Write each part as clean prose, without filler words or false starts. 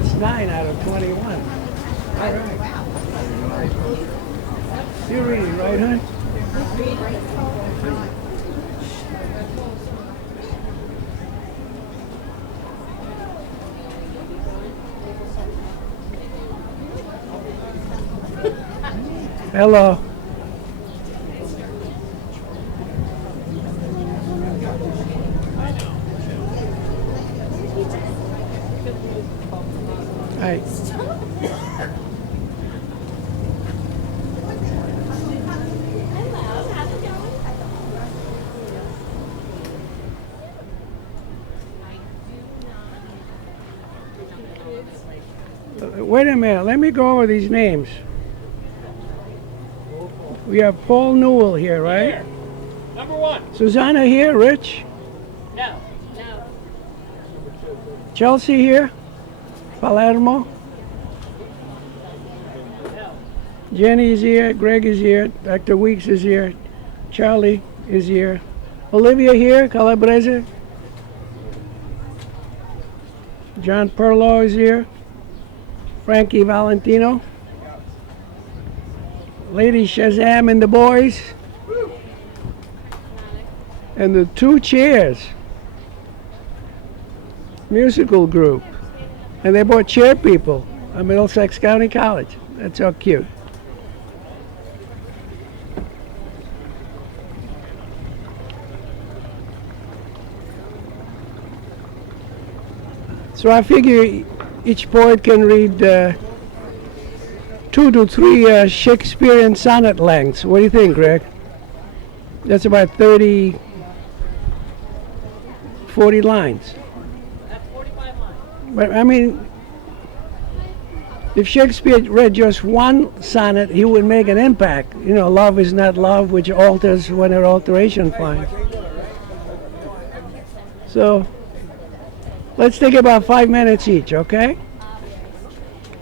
That's 9 out of 21. All right. You're reading, right, hon? Hello. Hi. Wait a minute, let me go over these names. We have Paul Newell here, right? Here. Number 1. Susanna here, Rich? No. Chelsea here? Palermo? No. Jenny's here, Greg is here, Dr. Weeks is here, Charlie is here. Olivia here, Calabrese? John Perlow is here. Frankie Valentino. Lady Shazam and the boys. And the 2 Chairs musical group. And they brought chair people at Middlesex County College. That's so cute. So I figure each poet can read 2 to 3 Shakespearean sonnet lengths. What do you think, Greg? That's about 30, 40 lines. That's 45 lines. But I mean, if Shakespeare read just 1 sonnet, he would make an impact. You know, love is not love, which alters when an alteration finds. So let's take about 5 minutes each, okay?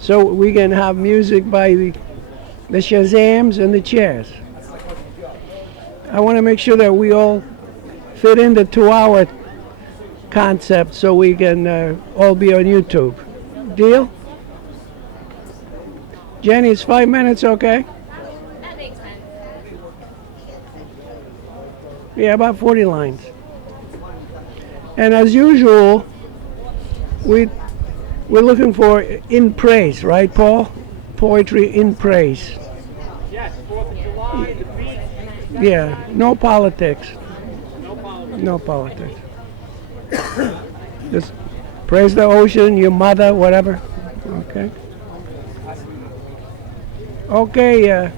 So we can have music by the Shazams and the Chairs. I want to make sure that we all fit in the 2-hour concept so we can all be on YouTube. Deal? Jenny, is 5 minutes okay? That makes sense. Yeah, about 40 lines. And as usual, we're looking for in praise, right, Paul? Poetry in praise. Yes, 4th of July, the beach. Yeah, no politics. No politics. No politics. Just praise the ocean, your mother, whatever. Okay. Okay,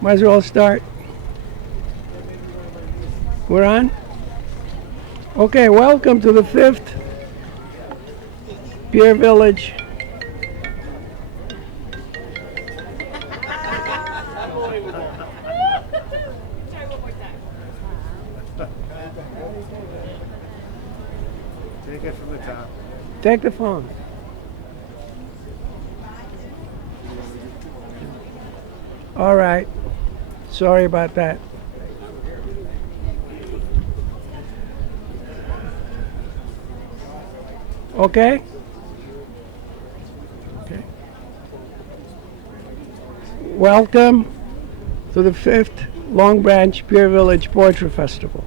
might as well start. We're on? Okay, welcome to the 5th Pier Village Unbelievable. Try one more time. Take it from the top. Take the phone. All right. Sorry about that. Okay? Okay. Welcome to the 5th Long Branch Pier Village Poetry Festival.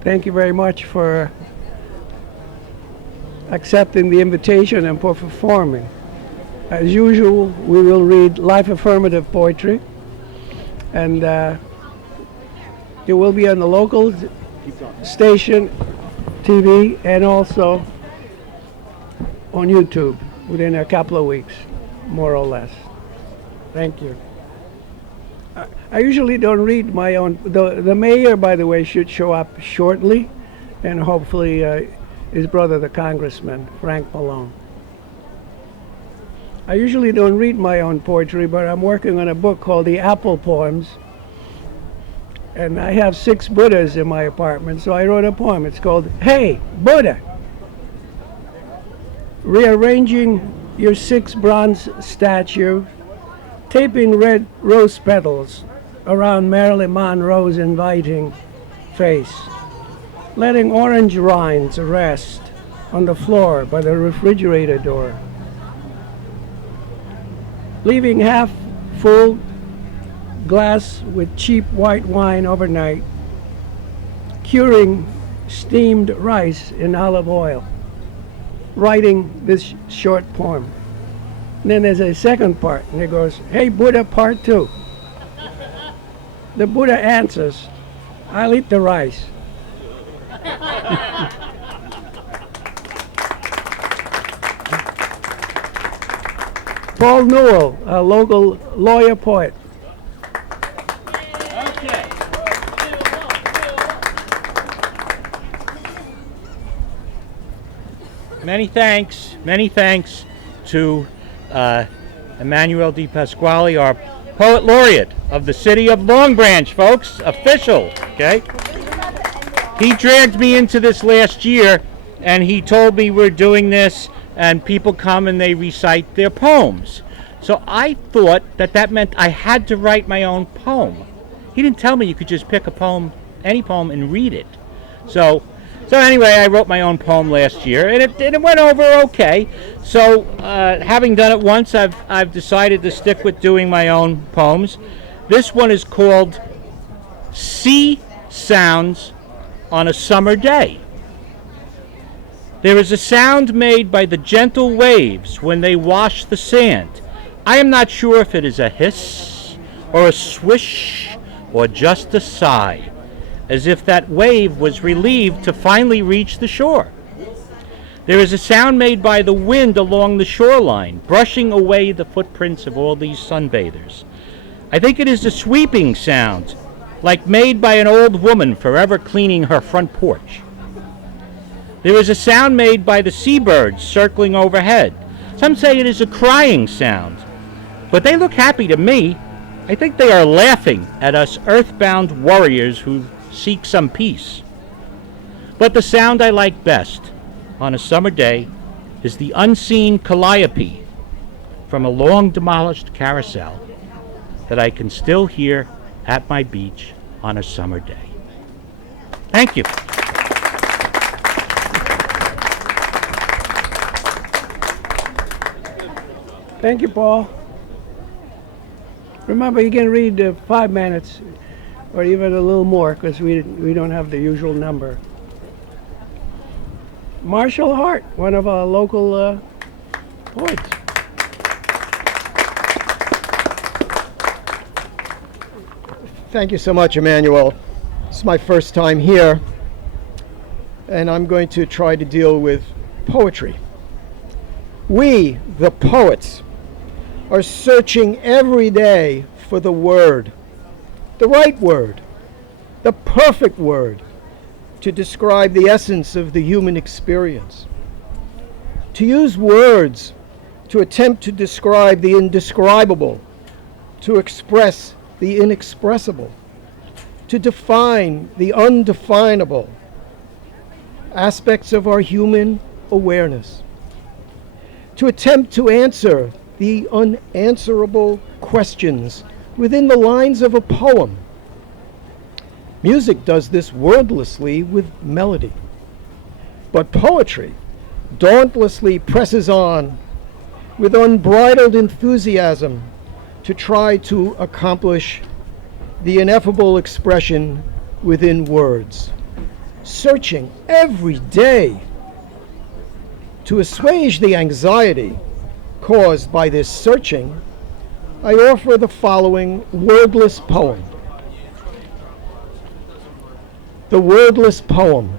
Thank you very much for accepting the invitation and for performing. As usual, we will read life affirmative poetry, and it will be on the local station TV and also on YouTube within a couple of weeks, more or less. Thank you. I usually don't read my own. The mayor, by the way, should show up shortly, and hopefully his brother, the congressman, Frank Malone. I usually don't read my own poetry, but I'm working on a book called The Apple Poems. And I have 6 Buddhas in my apartment, so I wrote a poem. It's called, Hey, Buddha! Rearranging your 6 bronze statue, taping red rose petals around Marilyn Monroe's inviting face, letting orange rinds rest on the floor by the refrigerator door, leaving half full glass with cheap white wine overnight, curing steamed rice in olive oil, writing this short poem. And then there's a second part, and it goes, "Hey Buddha, part 2. The Buddha answers, "I'll eat the rice." Paul Newell, a local lawyer poet. Okay. Many thanks to Emmanuel Di Pasquale, our poet laureate of the city of Long Branch, folks, official, okay? He dragged me into this last year, and he told me we're doing this, and people come and they recite their poems. So I thought that meant I had to write my own poem. He didn't tell me you could just pick a poem, any poem, and read it. So anyway, I wrote my own poem last year, and it went over okay. So having done it once, I've decided to stick with doing my own poems. This one is called Sea Sounds on a Summer Day. There is a sound made by the gentle waves when they wash the sand. I am not sure if it is a hiss or a swish or just a sigh, as if that wave was relieved to finally reach the shore. There is a sound made by the wind along the shoreline, brushing away the footprints of all these sunbathers. I think it is a sweeping sound, like made by an old woman forever cleaning her front porch. There is a sound made by the seabirds circling overhead. Some say it is a crying sound, but they look happy to me. I think they are laughing at us earthbound warriors who seek some peace. But the sound I like best on a summer day is the unseen calliope from a long demolished carousel that I can still hear at my beach on a summer day. Thank you. Thank you, Paul. Remember, you can read 5 minutes or even a little more because we don't have the usual number. Marshall Hart, one of our local poets. Thank you so much, Emmanuel. It's my first time here, and I'm going to try to deal with poetry. We, the poets, are searching every day for the word, the right word, the perfect word to describe the essence of the human experience. To use words to attempt to describe the indescribable, to express the inexpressible, to define the undefinable aspects of our human awareness, to attempt to answer the unanswerable questions within the lines of a poem. Music does this wordlessly with melody, but poetry dauntlessly presses on with unbridled enthusiasm to try to accomplish the ineffable expression within words, searching every day to assuage the anxiety caused by this searching. I offer the following wordless poem. The wordless poem.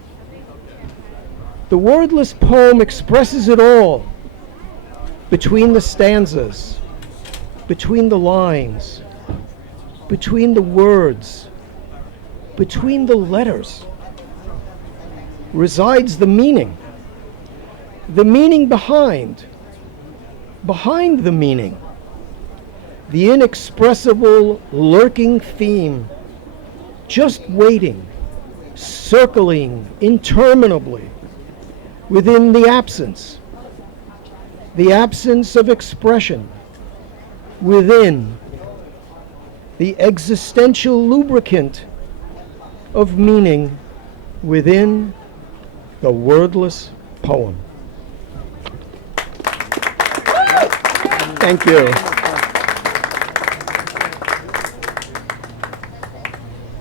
The wordless poem expresses it all, between the stanzas, between the lines, between the words, between the letters, resides the meaning behind the meaning, the inexpressible lurking theme, just waiting, circling interminably within the absence of expression, within the existential lubricant of meaning, within the wordless poem. Thank you.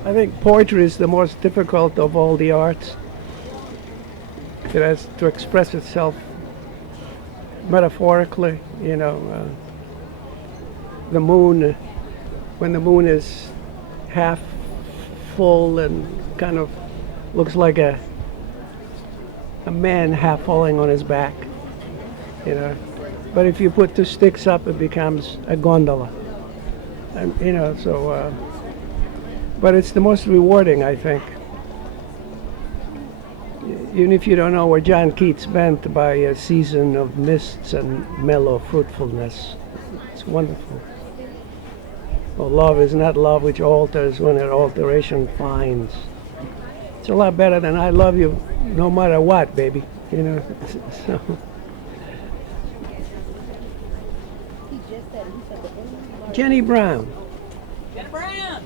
I think poetry is the most difficult of all the arts. It has to express itself metaphorically, the moon, when the moon is half full and kind of looks like a man half falling on his back, But if you put two sticks up, it becomes a gondola. And, but it's the most rewarding, I think. Even if you don't know what John Keats meant by a season of mists and mellow fruitfulness, it's wonderful. Well, love is not love which alters when an alteration finds. It's a lot better than I love you no matter what, baby. So. Jenny Brown. Jenny Brown!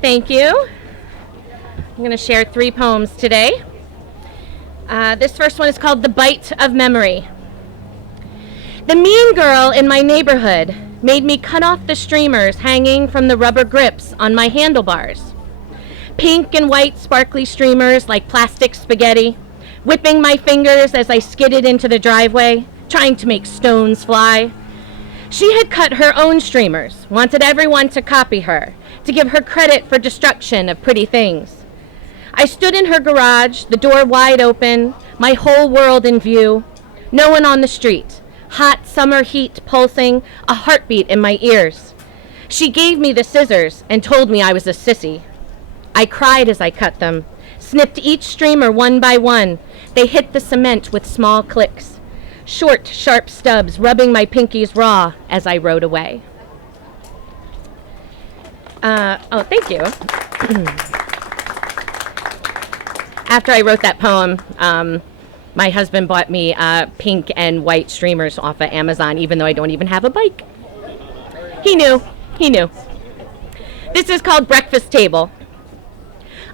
Thank you. I'm going to share 3 poems today. This first one is called The Bite of Memory. The mean girl in my neighborhood made me cut off the streamers hanging from the rubber grips on my handlebars. Pink and white sparkly streamers like plastic spaghetti, whipping my fingers as I skidded into the driveway, trying to make stones fly. She had cut her own streamers, wanted everyone to copy her, to give her credit for destruction of pretty things. I stood in her garage, the door wide open, my whole world in view, no one on the street, hot summer heat pulsing, a heartbeat in my ears. She gave me the scissors and told me I was a sissy. I cried as I cut them, snipped each streamer one by one. They hit the cement with small clicks, short, sharp stubs rubbing my pinkies raw as I rode away. Thank you. After I wrote that poem, my husband bought me pink and white streamers off of Amazon, even though I don't even have a bike. He knew. This is called Breakfast Table.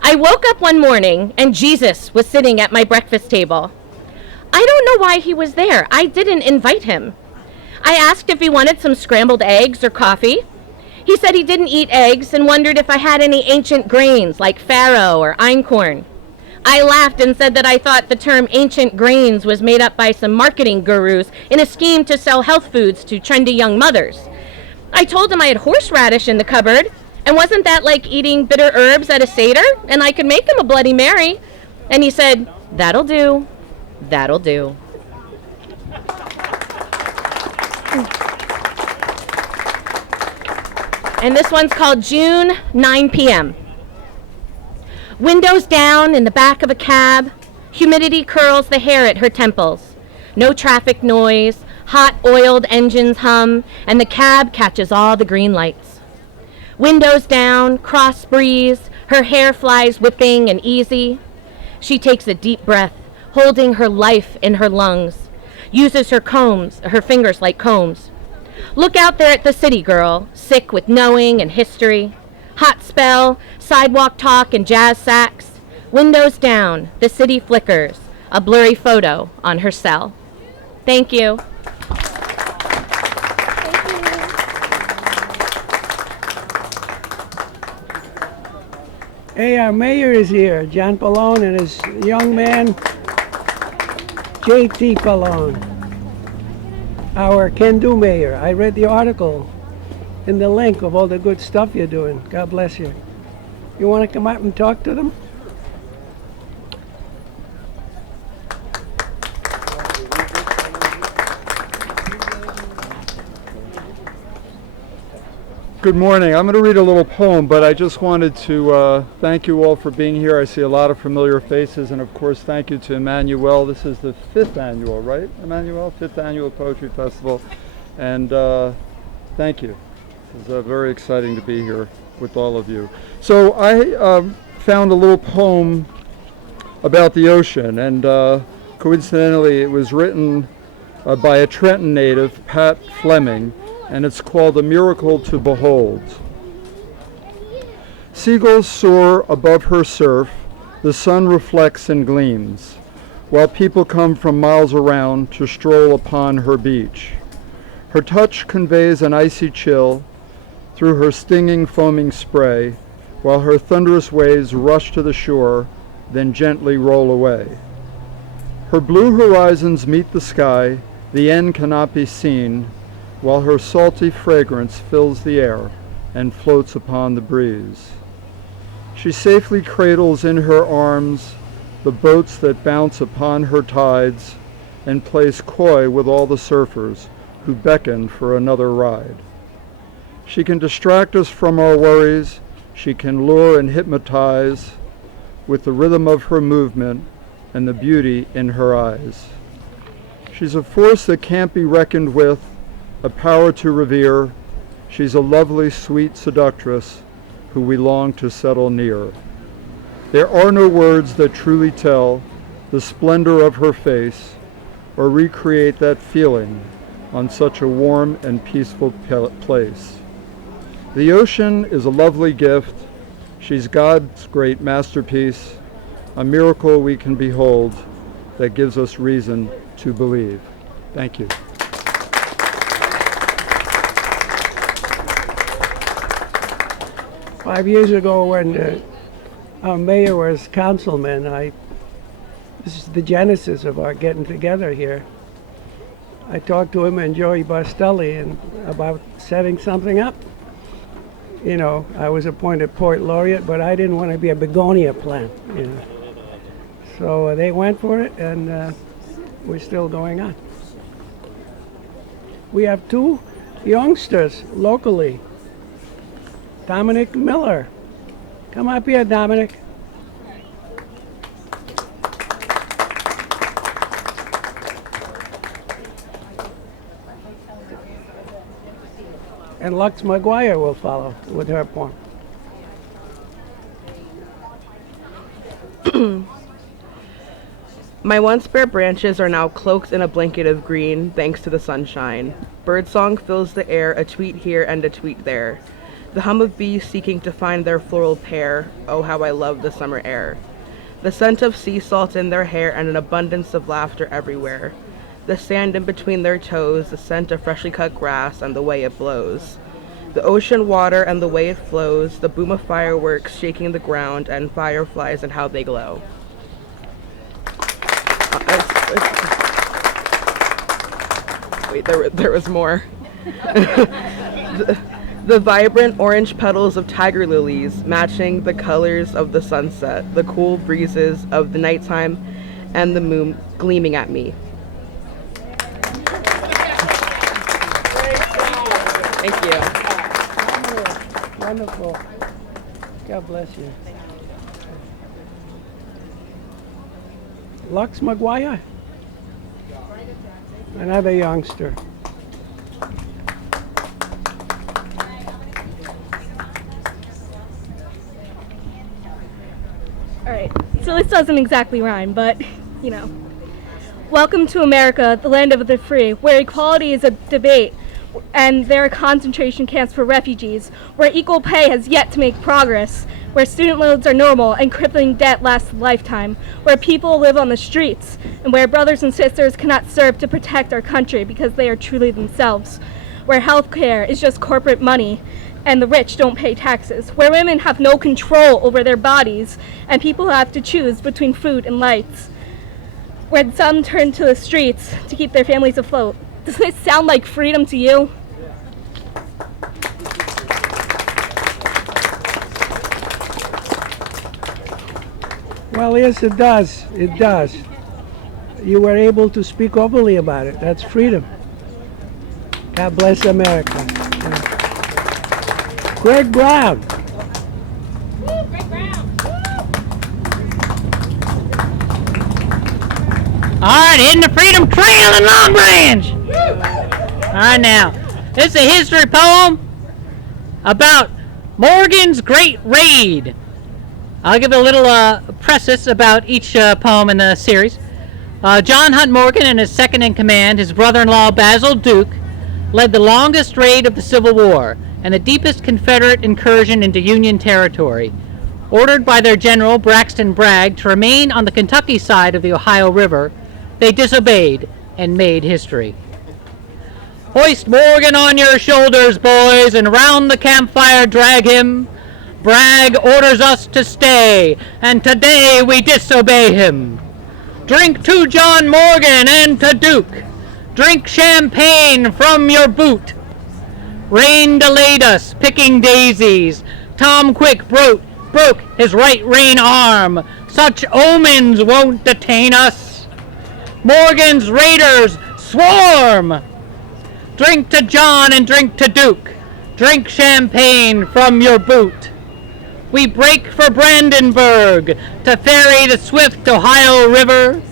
I woke up one morning and Jesus was sitting at my breakfast table. I don't know why he was there. I didn't invite him. I asked if he wanted some scrambled eggs or coffee. He said he didn't eat eggs and wondered if I had any ancient grains like farro or einkorn. I laughed and said that I thought the term ancient grains was made up by some marketing gurus in a scheme to sell health foods to trendy young mothers. I told him I had horseradish in the cupboard, and wasn't that like eating bitter herbs at a Seder? And I could make him a Bloody Mary. And he said, "That'll do, that'll do." And this one's called June, 9 p.m. Windows down in the back of a cab, humidity curls the hair at her temples. No traffic noise, hot oiled engines hum, and the cab catches all the green lights. Windows down, cross breeze, her hair flies whipping and easy. She takes a deep breath, holding her life in her lungs, uses her fingers like combs. Look out there at the city, girl, sick with knowing and history. Hot spell, sidewalk talk and jazz sax. Windows down, the city flickers, a blurry photo on her cell. Thank you. Hey, our mayor is here, John Pallone, and his young man, J.T. Pallone, our can-do mayor. I read the article and the link of all the good stuff you're doing. God bless you. You want to come out and talk to them? Good morning. I'm going to read a little poem, but I just wanted to thank you all for being here. I see a lot of familiar faces, and of course thank you to Emmanuel. This is the 5th annual, right, Emmanuel? 5th annual Poetry Festival, and thank you. It's very exciting to be here with all of you. So I found a little poem about the ocean, and coincidentally it was written by a Trenton native, Pat Fleming, and it's called A Miracle to Behold. Seagulls soar above her surf, the sun reflects and gleams, while people come from miles around to stroll upon her beach. Her touch conveys an icy chill through her stinging, foaming spray, while her thunderous waves rush to the shore, then gently roll away. Her blue horizons meet the sky, the end cannot be seen, while her salty fragrance fills the air and floats upon the breeze. She safely cradles in her arms the boats that bounce upon her tides and plays coy with all the surfers who beckon for another ride. She can distract us from our worries. She can lure and hypnotize with the rhythm of her movement and the beauty in her eyes. She's a force that can't be reckoned with, a power to revere. She's a lovely, sweet seductress who we long to settle near. There are no words that truly tell the splendor of her face or recreate that feeling on such a warm and peaceful place. The ocean is a lovely gift. She's God's great masterpiece, a miracle we can behold that gives us reason to believe. Thank you. Five years ago, when our mayor was councilman, this is the genesis of our getting together here. I talked to him and Joey Bastelli about setting something up. You know, I was appointed Port Laureate, but I didn't want to be a begonia plant, you know. So they went for it, and we're still going on. We have two youngsters locally. Dominic Miller. Come up here, Dominic. And Lux McGuire will follow with her poem. My once bare branches are now cloaked in a blanket of green, thanks to the sunshine. Birdsong fills the air, a tweet here and a tweet there. The hum of bees seeking to find their floral pair. Oh, how I love the summer air. The scent of sea salt in their hair and an abundance of laughter everywhere. The sand in between their toes, the scent of freshly cut grass and the way it blows. The ocean water and the way it flows, the boom of fireworks shaking the ground, and fireflies and how they glow. Wait, there was more. The vibrant orange petals of tiger lilies matching the colors of the sunset, the cool breezes of the nighttime, and the moon gleaming at me. Thank you. Wonderful. God bless you. Lux McGuire. Another youngster. Alright, so this doesn't exactly rhyme, but, you know. Welcome to America, the land of the free, where equality is a debate, and there are concentration camps for refugees, where equal pay has yet to make progress, where student loans are normal and crippling debt lasts a lifetime, where people live on the streets, and where brothers and sisters cannot serve to protect our country because they are truly themselves, where health care is just corporate money, and the rich don't pay taxes, where women have no control over their bodies, and people have to choose between food and lights, where some turn to the streets to keep their families afloat. Does this sound like freedom to you? Well, yes, it does. It does. You were able to speak openly about it. That's freedom. God bless America. Yeah. Greg Brown. All right, hitting the Freedom Trail in Long Branch. All right, now, this is a history poem about Morgan's Great Raid. I'll give a little preface about each poem in the series. John Hunt Morgan and his second-in-command, his brother-in-law Basil Duke, led the longest raid of the Civil War. and the deepest Confederate incursion into Union territory. Ordered by their general, Braxton Bragg, to remain on the Kentucky side of the Ohio River, they disobeyed and made history. Hoist Morgan on your shoulders, boys, and round the campfire drag him. Bragg orders us to stay, and today we disobey him. Drink to John Morgan and to Duke. Drink champagne from your boot. Rain delayed us, picking daisies. Tom Quick broke his right rein arm. Such omens won't detain us. Morgan's raiders swarm. Drink to John and drink to Duke. Drink champagne from your boot. We break for Brandenburg to ferry the swift Ohio River.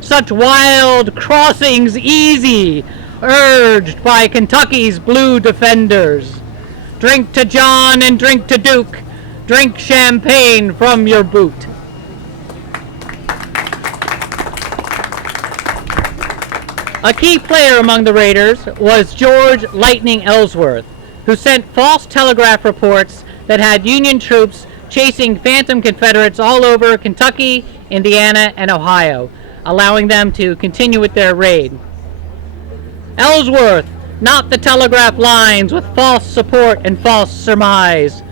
Such wild crossings easy, urged by Kentucky's blue defenders. Drink to John and drink to Duke. Drink champagne from your boot. A key player among the raiders was George Lightning Ellsworth, who sent false telegraph reports that had Union troops chasing phantom Confederates all over Kentucky, Indiana, and Ohio, allowing them to continue with their raid. Ellsworth knocked the telegraph lines with false support and false surmise.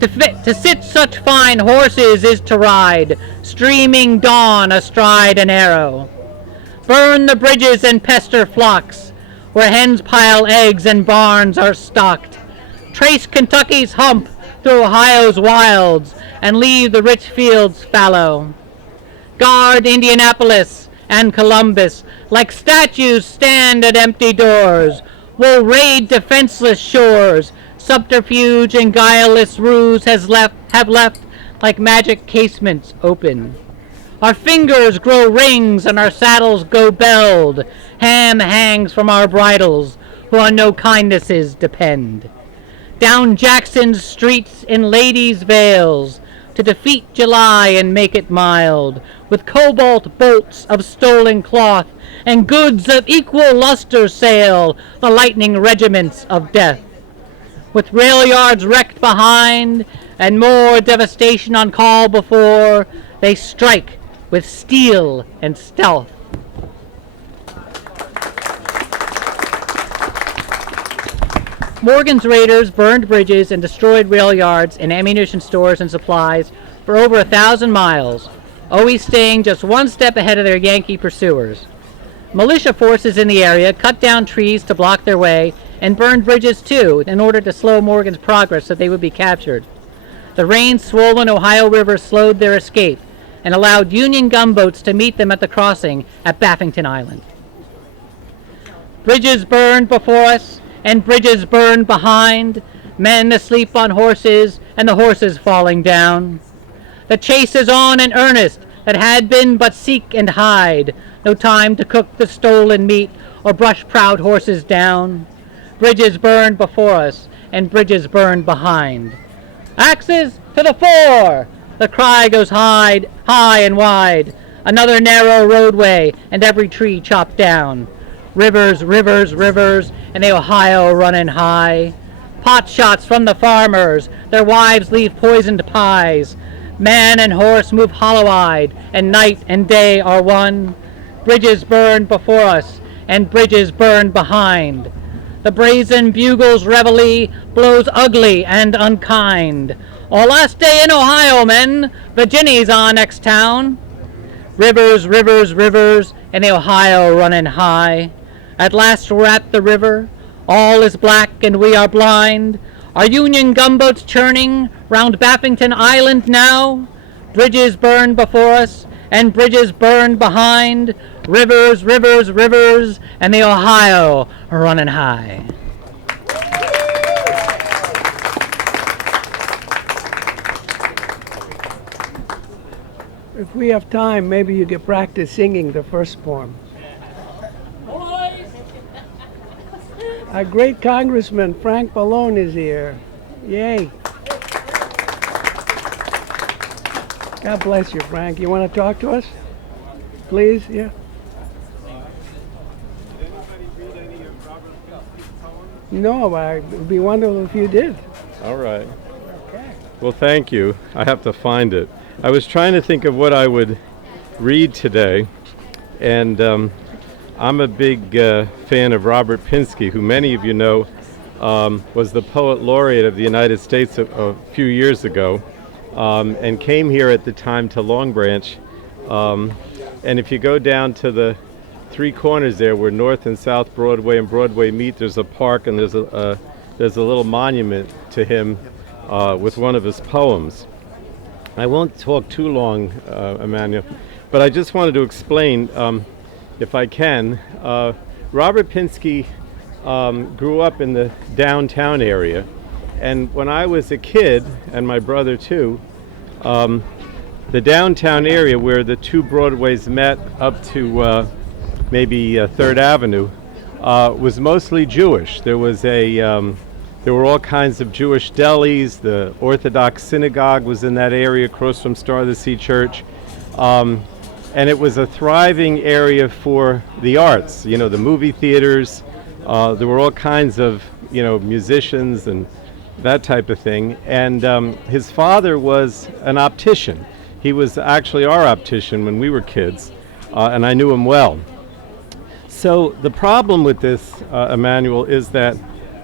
To sit such fine horses is to ride, streaming dawn astride an arrow. Burn the bridges and pester flocks, where hens pile eggs and barns are stocked. Trace Kentucky's hump through Ohio's wilds, and leave the rich fields fallow. Guard Indianapolis and Columbus, like statues stand at empty doors. We'll raid defenseless shores. Subterfuge and guileless ruse have left like magic casements open. Our fingers grow rings and our saddles go belled. Ham hangs from our bridles, who on no kindnesses depend. Down Jackson's streets in ladies' veils, to defeat July and make it mild, with cobalt bolts of stolen cloth and goods of equal luster sail the lightning regiments of death. With rail yards wrecked behind and more devastation on call before, they strike with steel and stealth. Morgan's raiders burned bridges and destroyed rail yards and ammunition stores and supplies for over 1,000 miles, always staying just one step ahead of their Yankee pursuers. Militia forces in the area cut down trees to block their way and burned bridges too in order to slow Morgan's progress so they would be captured. The rain-swollen Ohio River slowed their escape and allowed Union gunboats to meet them at the crossing at Baffington Island. Bridges burned before us and bridges burned behind, men asleep on horses and the horses falling down. The chase is on in earnest that had been but seek and hide, no time to cook the stolen meat or brush proud horses down. Bridges burned before us and bridges burned behind. Axes to the fore! The cry goes high and wide. Another narrow roadway and every tree chopped down. Rivers, rivers, rivers, and the Ohio running high. Pot shots from the farmers, their wives leave poisoned pies. Man and horse move hollow-eyed, and night and day are one. Bridges burned before us, and bridges burned behind. The brazen bugle's reveille blows ugly and unkind. Our last day in Ohio, men, Virginny's our next town. Rivers, rivers, rivers, and the Ohio running high. At last we're at the river, all is black and we are blind. Our Union gunboats churning round Baffington Island now. Bridges burned before us and bridges burned behind. Rivers, rivers, rivers, and the Ohio running high. If we have time, maybe you could practice singing the first poem. Our great Congressman Frank Ballone is here. Yay. God bless you, Frank. You want to talk to us? Please, yeah. No, but it would be wonderful if you did. All right. Well, thank you. I have to find it. I was trying to think of what I would read today, and I'm a big fan of Robert Pinsky, who many of you know was the Poet Laureate of the United States a few years ago, and came here at the time to Long Branch. And if you go down to the three corners there where North and South Broadway and Broadway meet, there's a park, and there's a little monument to him with one of his poems. I won't talk too long, Emmanuel, but I just wanted to explain, if I can. Robert Pinsky grew up in the downtown area, and when I was a kid, and my brother too, the downtown area where the two Broadways met up to maybe 3rd Avenue was mostly Jewish. There were all kinds of Jewish delis. The Orthodox synagogue was in that area across from Star of the Sea Church. And it was a thriving area for the arts, the movie theaters. There were all kinds of, musicians and that type of thing. And his father was an optician. He was actually our optician when we were kids, and I knew him well. So the problem with this, Emmanuel, is that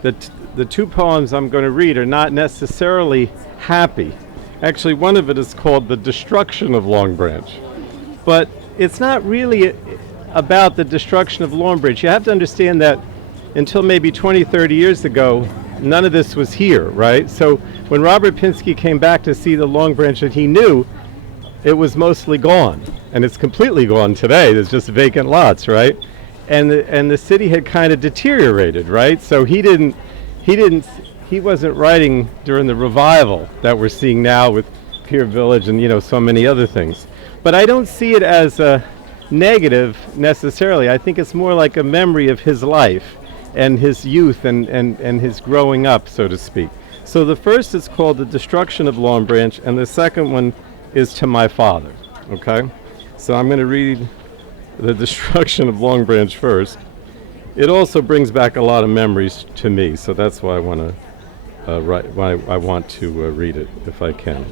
the two poems I'm going to read are not necessarily happy. Actually, one of it is called The Destruction of Long Branch. But it's not really about the destruction of Long Branch. You have to understand that until maybe 20, 30 years ago, none of this was here, right? So when Robert Pinsky came back to see the Long Branch that he knew, it was mostly gone. And it's completely gone today. There's just vacant lots, right? And the city had kind of deteriorated, right? So he wasn't writing during the revival that we're seeing now with Pier Village and so many other things. But I don't see it as a negative necessarily. I think it's more like a memory of his life and his youth and his growing up, so to speak. So the first is called The Destruction of Long Branch, and the second one is To My Father, okay? So I'm going to read The Destruction of Long Branch first. It also brings back a lot of memories to me, so that's why I want to read it if I can.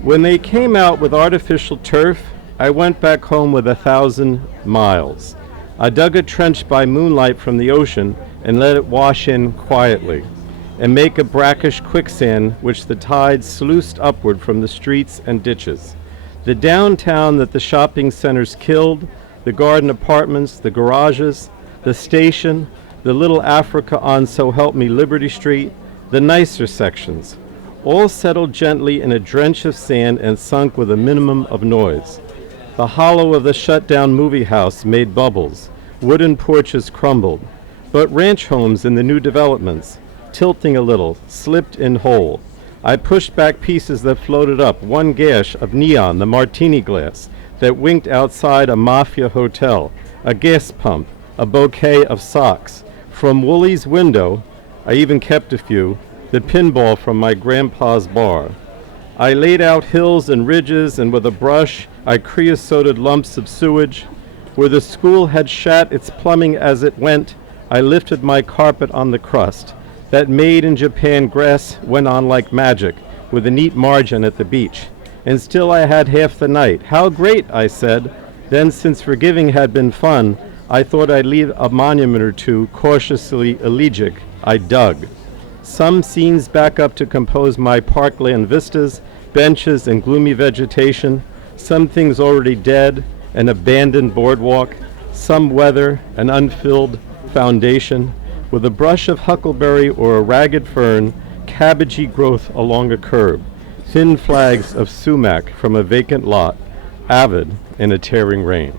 When they came out with artificial turf, I went back home with 1,000 miles. I dug a trench by moonlight from the ocean and let it wash in quietly and make a brackish quicksand which the tide sluiced upward from the streets and ditches. The downtown that the shopping centers killed, the garden apartments, the garages, the station, the little Africa on So Help Me Liberty Street, the nicer sections, all settled gently in a drench of sand and sunk with a minimum of noise. The hollow of the shut-down movie house made bubbles. Wooden porches crumbled. But ranch homes in the new developments, tilting a little, slipped in whole. I pushed back pieces that floated up, one gash of neon, the martini glass, that winked outside a mafia hotel, a gas pump, a bouquet of socks. From Woolly's window, I even kept a few, the pinball from my grandpa's bar. I laid out hills and ridges, and with a brush, I creosoted lumps of sewage. Where the school had shat its plumbing as it went, I lifted my carpet on the crust. That made-in-Japan grass went on like magic, with a neat margin at the beach. And still I had half the night. How great, I said. Then, since forgiving had been fun, I thought I'd leave a monument or two, cautiously elegiac. I dug. Some scenes back up to compose my parkland vistas, benches and gloomy vegetation. Some things already dead, an abandoned boardwalk. Some weather, an unfilled foundation. With a brush of huckleberry or a ragged fern, cabbagey growth along a curb, thin flags of sumac from a vacant lot, avid in a tearing rain.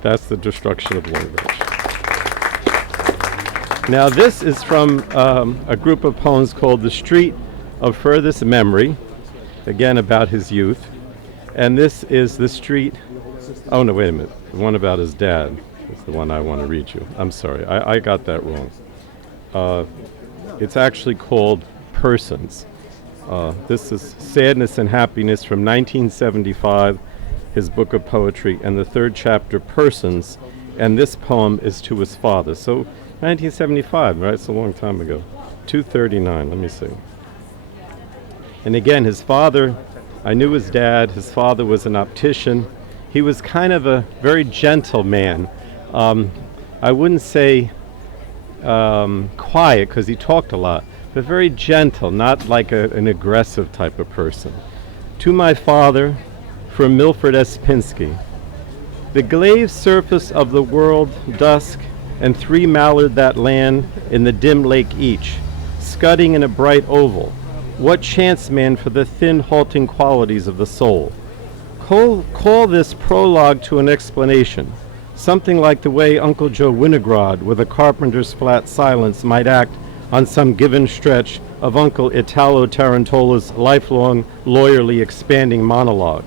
That's The Destruction of Long Branch. Now this is from a group of poems called The Street of Furthest Memory, again about his youth. And this is the street, oh no, wait a minute, the one about his dad is the one I want to read you. I'm sorry, I got that wrong. It's actually called Persons. This is Sadness and Happiness from 1975, his book of poetry, and the third chapter, Persons, and this poem is to his father. So 1975, right? It's a long time ago. 239, let me see. And again, his father, I knew his dad. His father was an optician. He was kind of a very gentle man. I wouldn't say quiet, because he talked a lot, but very gentle, not like an aggressive type of person. To my father, from Milford S. Pinsky. The glazed surface of the world, dusk, and 3 mallard that land in the dim lake each, scudding in a bright oval. What chance, man, for the thin, halting qualities of the soul? Call this prologue to an explanation, something like the way Uncle Joe Winograd, with a carpenter's flat silence, might act on some given stretch of Uncle Italo Tarantola's lifelong, lawyerly expanding monologue.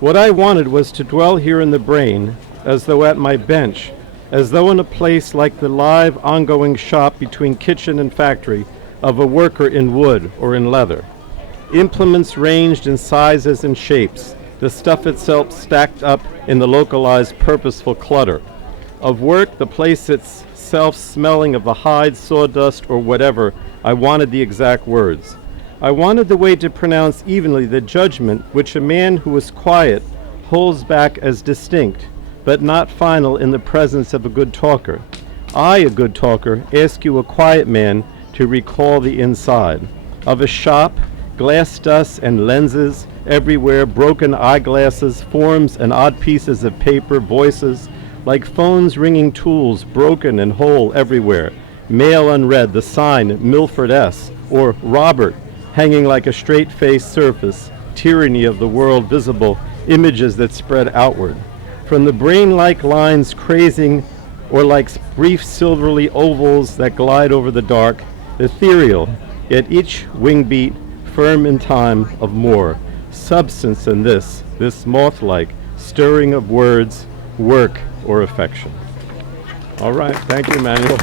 What I wanted was to dwell here in the brain, as though at my bench, as though in a place like the live, ongoing shop between kitchen and factory of a worker in wood or in leather. Implements ranged in sizes and shapes, the stuff itself stacked up in the localized, purposeful clutter. Of work, the place itself smelling of the hide, sawdust, or whatever. I wanted the exact words. I wanted the way to pronounce evenly the judgment which a man who is quiet holds back as distinct, but not final in the presence of a good talker. I, a good talker, ask you, a quiet man, to recall the inside of a shop, glass dust and lenses everywhere, broken eyeglasses, forms and odd pieces of paper, voices, like phones ringing tools, broken and whole everywhere, mail unread, the sign Milford S. or Robert, hanging like a straight-faced surface, tyranny of the world visible, images that spread outward. From the brain-like lines crazing, or like brief silverly ovals that glide over the dark, ethereal, yet each wing beat firm in time of more substance than this moth-like stirring of words, work, or affection. All right, thank you, Emmanuel.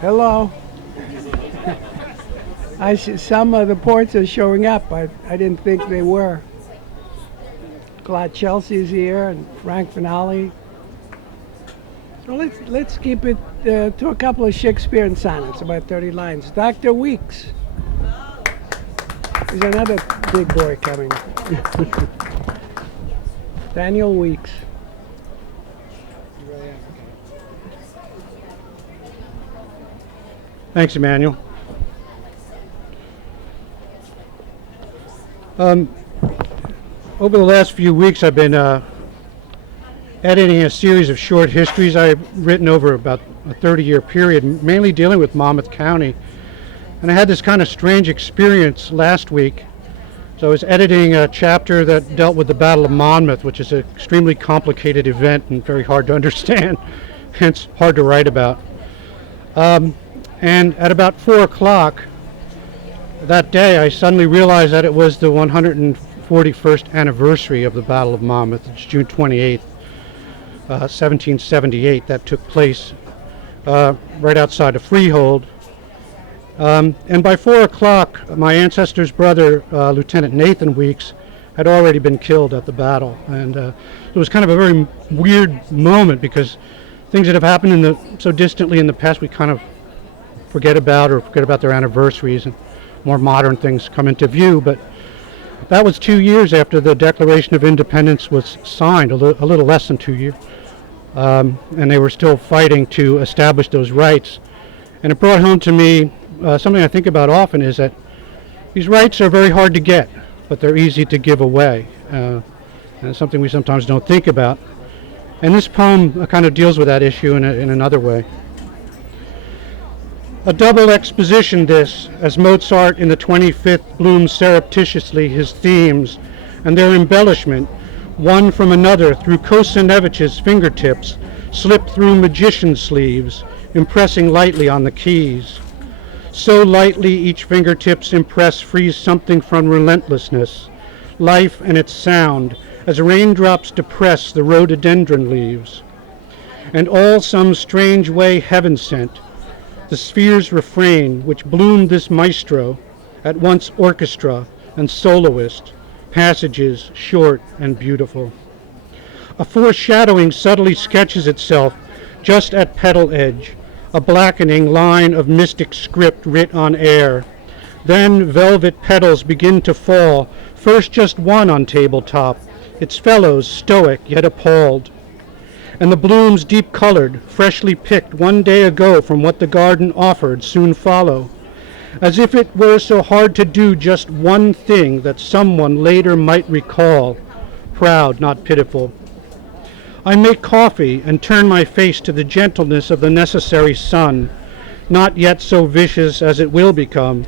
Hello. Some of the ports are showing up. I didn't think they were. Glad Chelsea's here and Frank Finale. So let's keep it to a couple of Shakespearean sonnets, about 30 lines. Dr. Weeks. There's another big boy coming. Daniel Weeks. Thanks, Emmanuel. Over the last few weeks, I've been editing a series of short histories I've written over about a 30-year period, mainly dealing with Monmouth County. And I had this kind of strange experience last week. So I was editing a chapter that dealt with the Battle of Monmouth, which is an extremely complicated event and very hard to understand, hence hard to write about. And at about 4 o'clock that day, I suddenly realized that it was the 141st anniversary of the Battle of Monmouth. It's June 28th, 1778. That took place right outside of Freehold. And by 4 o'clock, my ancestor's brother, Lieutenant Nathan Weeks, had already been killed at the battle. And it was kind of a very weird moment because things that have happened so distantly in the past, we kind of forget about their anniversaries, and more modern things come into view. But that was 2 years after the Declaration of Independence was signed, a little less than 2 years. And they were still fighting to establish those rights. And it brought home to me something I think about often, is that these rights are very hard to get, but they're easy to give away. And it's something we sometimes don't think about. And this poem kind of deals with that issue in another way. A double exposition this, as Mozart in the 25th blooms surreptitiously his themes and their embellishment, one from another through Kosanevich's fingertips, slip through magician sleeves, impressing lightly on the keys. So lightly each fingertips impress frees something from relentlessness, life and its sound, as raindrops depress the rhododendron leaves. And all some strange way heaven sent, the sphere's refrain, which bloomed this maestro, at once orchestra and soloist, passages short and beautiful. A foreshadowing subtly sketches itself just at petal edge, a blackening line of mystic script writ on air. Then velvet petals begin to fall, first just one on tabletop, its fellows stoic yet appalled. And the blooms deep-colored, freshly picked one day ago from what the garden offered, soon follow, as if it were so hard to do just one thing that someone later might recall, proud, not pitiful. I make coffee and turn my face to the gentleness of the necessary sun, not yet so vicious as it will become,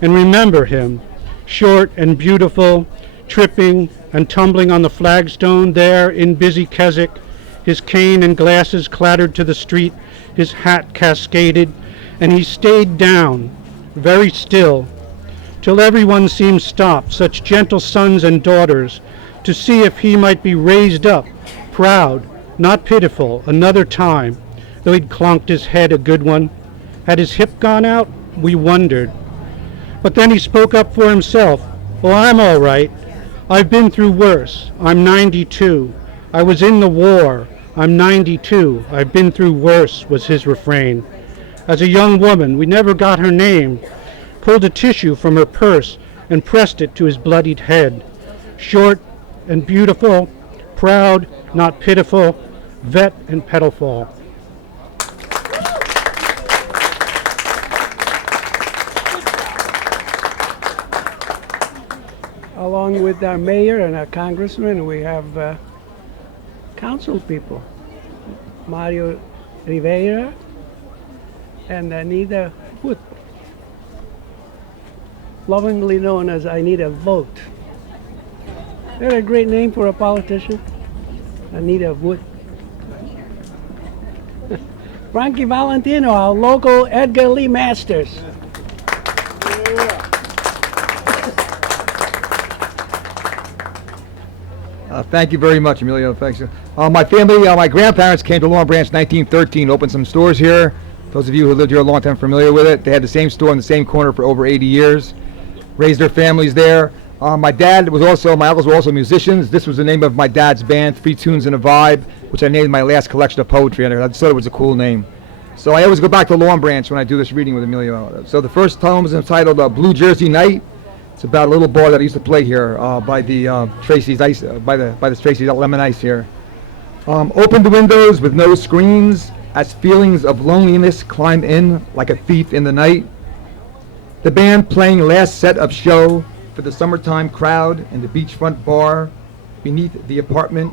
and remember him, short and beautiful, tripping and tumbling on the flagstone there in busy Keswick, his cane and glasses clattered to the street, his hat cascaded, and he stayed down, very still, till everyone seemed stopped, such gentle sons and daughters, to see if he might be raised up, proud, not pitiful, another time, though he'd clonked his head a good one. Had his hip gone out? We wondered. But then he spoke up for himself. "Well, I'm all right. I've been through worse. I'm 92. I was in the war. I'm 92. I've been through worse," was his refrain. As a young woman, we never got her name, pulled a tissue from her purse and pressed it to his bloodied head. Short and beautiful, proud, not pitiful, vet and petal fall. Along with our mayor and our congressman, we have council people. Mario Rivera and Anita Wood, lovingly known as Anita Vote. Is that a great name for a politician? Anita Wood. Frankie Valentino, our local Edgar Lee Masters. Thank you very much, Emilio. Thanks. My family, my grandparents came to Long Branch 1913, opened some stores here. Those of you who lived here a long time are familiar with it. They had the same store in the same corner for over 80 years. Raised their families there. My uncles were also musicians. This was the name of my dad's band, 3 Tunes and a Vibe, which I named my last collection of poetry, and I just thought it was a cool name. So I always go back to Long Branch when I do this reading with Emilio. So the first poem is entitled Blue Jersey Night. It's about a little bar that I used to play here by the Tracy's Ice, by the Tracy's Lemon Ice here. Open the windows with no screens as feelings of loneliness climb in like a thief in the night. The band playing last set of show for the summertime crowd in the beachfront bar beneath the apartment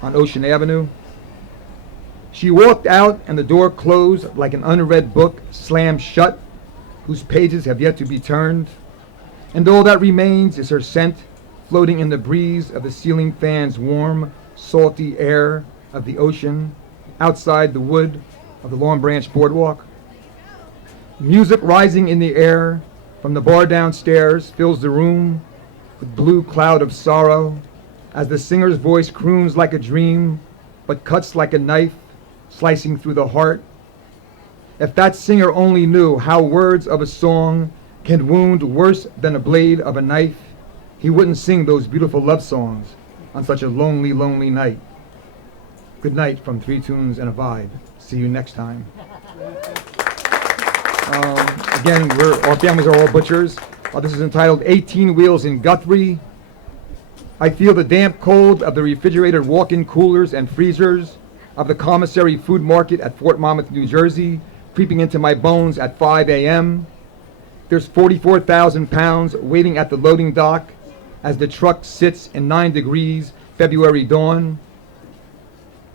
on Ocean Avenue. She walked out and the door closed like an unread book slammed shut, whose pages have yet to be turned. And all that remains is her scent floating in the breeze of the ceiling fan's warm, salty air of the ocean outside the wood of the Long Branch Boardwalk. Music rising in the air from the bar downstairs fills the room with blue cloud of sorrow as the singer's voice croons like a dream but cuts like a knife slicing through the heart. If that singer only knew how words of a song can wound worse than a blade of a knife, he wouldn't sing those beautiful love songs on such a lonely, lonely night. Good night from 3 Tunes and a Vibe. See you next time. Again, our families are all butchers. This is entitled 18 Wheels in Guthrie. I feel the damp cold of the refrigerated walk-in coolers and freezers of the commissary food market at Fort Monmouth, New Jersey, creeping into my bones at 5 a.m. There's 44,000 pounds waiting at the loading dock as the truck sits in 9 degrees February dawn.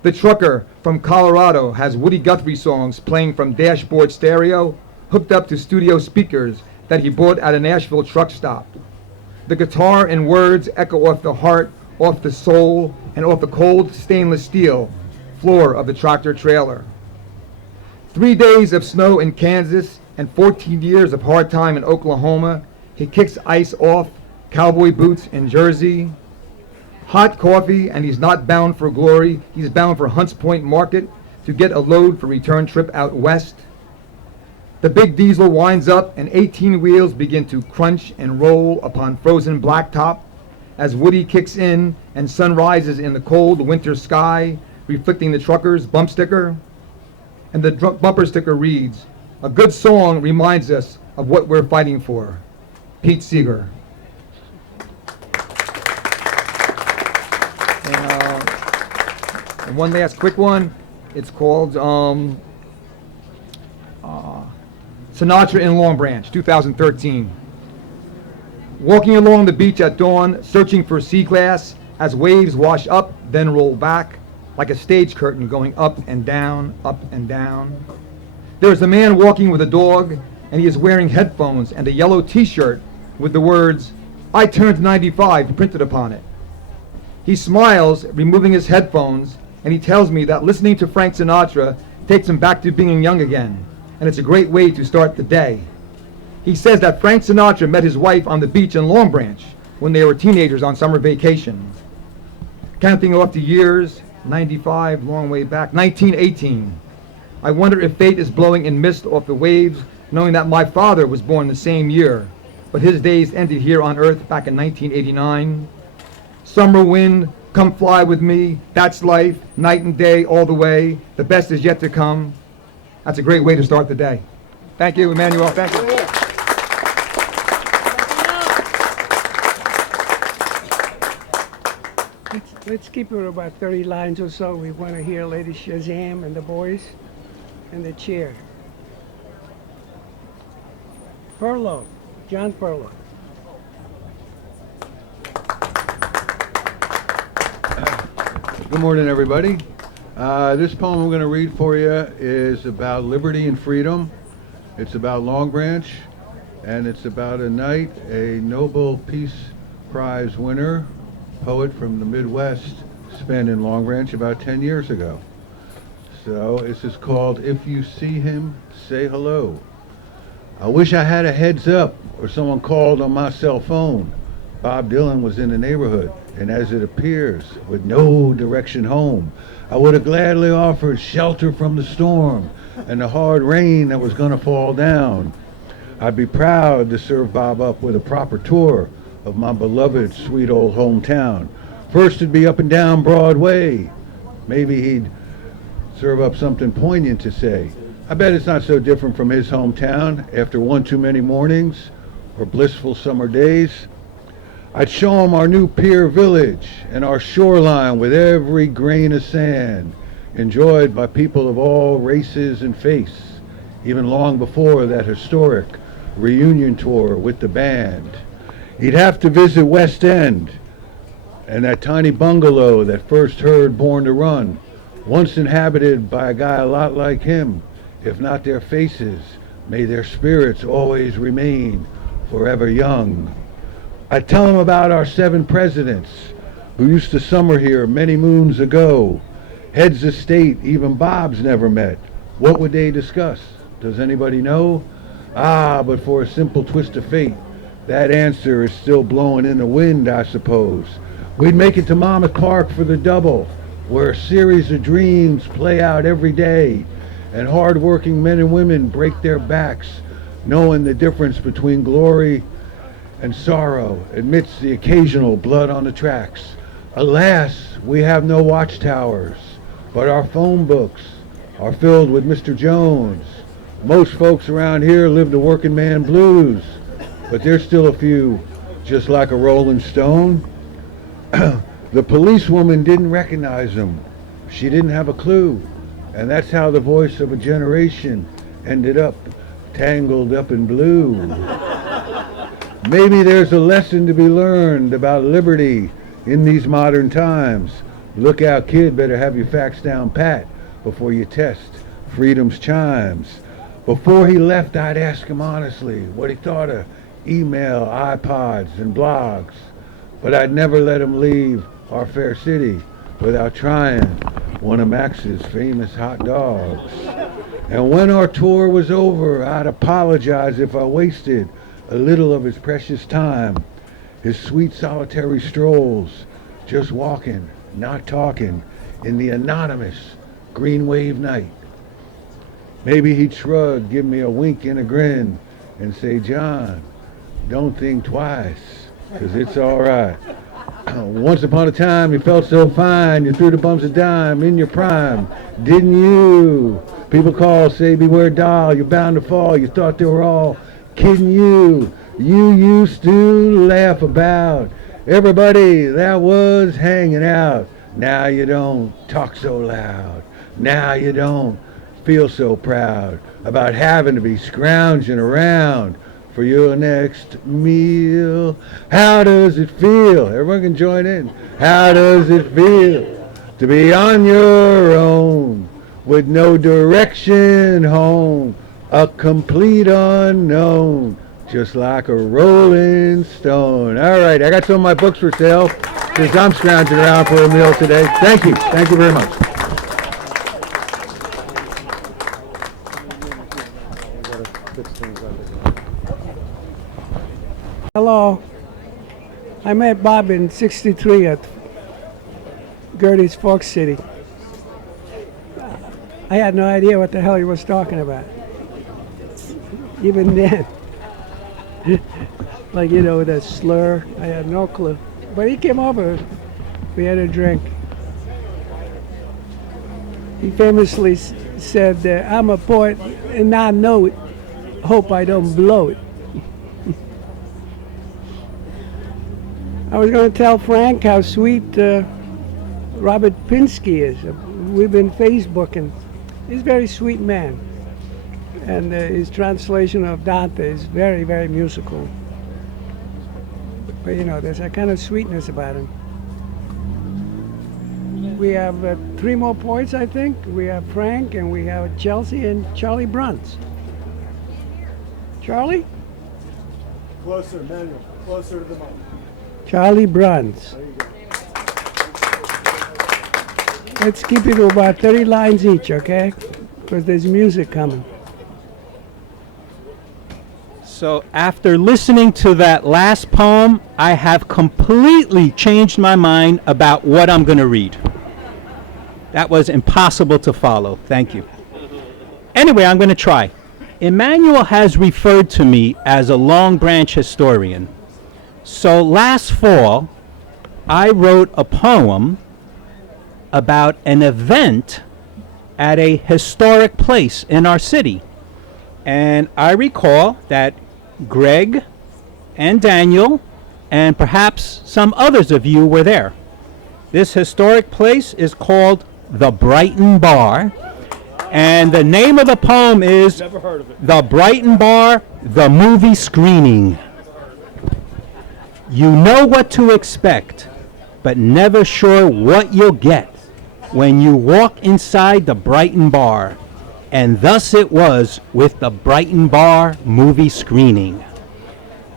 The trucker from Colorado has Woody Guthrie songs playing from dashboard stereo hooked up to studio speakers that he bought at a Nashville truck stop. The guitar and words echo off the heart, off the soul, and off the cold stainless steel floor of the tractor trailer. 3 days of snow in Kansas and 14 years of hard time in Oklahoma. He kicks ice off, cowboy boots in Jersey. Hot coffee, and he's not bound for glory. He's bound for Hunts Point Market to get a load for return trip out west. The big diesel winds up and 18 wheels begin to crunch and roll upon frozen blacktop as Woody kicks in and sun rises in the cold winter sky, reflecting the trucker's bump sticker. And the bumper sticker reads, "A good song reminds us of what we're fighting for." Pete Seeger. And one last quick one. It's called Sinatra in Long Branch, 2013. Walking along the beach at dawn, searching for sea glass as waves wash up, then roll back, like a stage curtain going up and down, up and down. There is a man walking with a dog, and he is wearing headphones and a yellow t-shirt with the words, "I turned 95" printed upon it. He smiles, removing his headphones, and he tells me that listening to Frank Sinatra takes him back to being young again, and it's a great way to start the day. He says that Frank Sinatra met his wife on the beach in Long Branch when they were teenagers on summer vacation. Counting off the years, 95, long way back, 1918. I wonder if fate is blowing in mist off the waves, knowing that my father was born the same year, but his days ended here on earth back in 1989. Summer wind, come fly with me, that's life, night and day, all the way, the best is yet to come. That's a great way to start the day. Thank you, Emmanuel, thank you. Let's keep it about 30 lines or so. We want to hear Lady Shazam and the boys and the chair. Perlow, John Perlow. Good morning, everybody. This poem I'm going to read for you is about liberty and freedom. It's about Long Branch, and it's about a night a Nobel Peace Prize winner, poet from the Midwest, spent in Long Branch about 10 years ago. So this is called "If You See Him, Say Hello." I wish I had a heads up or someone called on my cell phone. Bob Dylan was in the neighborhood, and as it appears, with no direction home, I would have gladly offered shelter from the storm and the hard rain that was going to fall down. I'd be proud to serve Bob up with a proper tour of my beloved sweet old hometown. First it'd be up and down Broadway. Maybe he'd serve up something poignant to say. I bet it's not so different from his hometown after one too many mornings or blissful summer days. I'd show him our new Pier village and our shoreline with every grain of sand, enjoyed by people of all races and faiths, even long before that historic reunion tour with the band. He'd have to visit West End and that tiny bungalow that first heard Born to Run, once inhabited by a guy a lot like him. If not their faces, may their spirits always remain forever young. I tell them about our 7 presidents who used to summer here many moons ago. Heads of state even Bob's never met. What would they discuss? Does anybody know? But for a simple twist of fate, that answer is still blowing in the wind, I suppose. We'd make it to Monmouth Park for the double, where a series of dreams play out every day, and hard-working men and women break their backs, knowing the difference between glory and sorrow amidst the occasional blood on the tracks. Alas, we have no watchtowers, but our phone books are filled with Mr. Jones. Most folks around here live the working man blues, but there's still a few, just like a Rolling Stone. The policewoman didn't recognize him. She didn't have a clue. And that's how the voice of a generation ended up tangled up in blue. Maybe there's a lesson to be learned about liberty in these modern times. Look out, kid, better have your facts down pat before you test freedom's chimes. Before he left, I'd ask him honestly what he thought of email, iPods, and blogs. But I'd never let him leave our fair city without trying one of Max's famous hot dogs. And when our tour was over, I'd apologize if I wasted a little of his precious time, his sweet solitary strolls, just walking, not talking, in the anonymous green wave night. Maybe he'd shrug, give me a wink and a grin, and say, John, don't think twice, 'cause it's all right. Once upon a time, you felt so fine, you threw the bumps a dime in your prime, didn't you? People call, say, beware doll, you're bound to fall, you thought they were all kidding you. You used to laugh about everybody that was hanging out. Now you don't talk so loud. Now you don't feel so proud about having to be scrounging around for your next meal. How does it feel? Everyone can join in. How does it feel to be on your own with no direction home? A complete unknown, just like a rolling stone. All right, I got some of my books for sale since I'm scrounging around for a meal today. Thank you. Thank you very much. Hello. I met Bob in '63 at Gertie's Fork City. I had no idea what the hell he was talking about. Even then. Like, you know, that slur, I had no clue. But he came over, we had a drink. He famously said, I'm a poet and I know it, hope I don't blow it. I was going to tell Frank how sweet Robert Pinsky is. We've been Facebooking. He's a very sweet man. And his translation of Dante is very, very musical. But you know, there's a kind of sweetness about him. We have 3 more poets, I think. We have Frank, and we have Chelsea, and Charlie Bruns. Charlie? Closer, Manuel. Closer to the mic. Charlie Bruns. Let's keep it to about 30 lines each, okay? Because there's music coming. So after listening to that last poem, I have completely changed my mind about what I'm going to read. That was impossible to follow. Thank you. Anyway, I'm going to try. Emmanuel has referred to me as a Long Branch historian. So last fall, I wrote a poem about an event at a historic place in our city. And I recall that Greg and Daniel and perhaps some others of you were there. This historic place is called the Brighton Bar. And the name of the poem is Never heard of it. The Brighton Bar, the Movie Screening. You know what to expect, but never sure what you'll get when you walk inside the Brighton Bar. And thus it was with the Brighton Bar movie screening.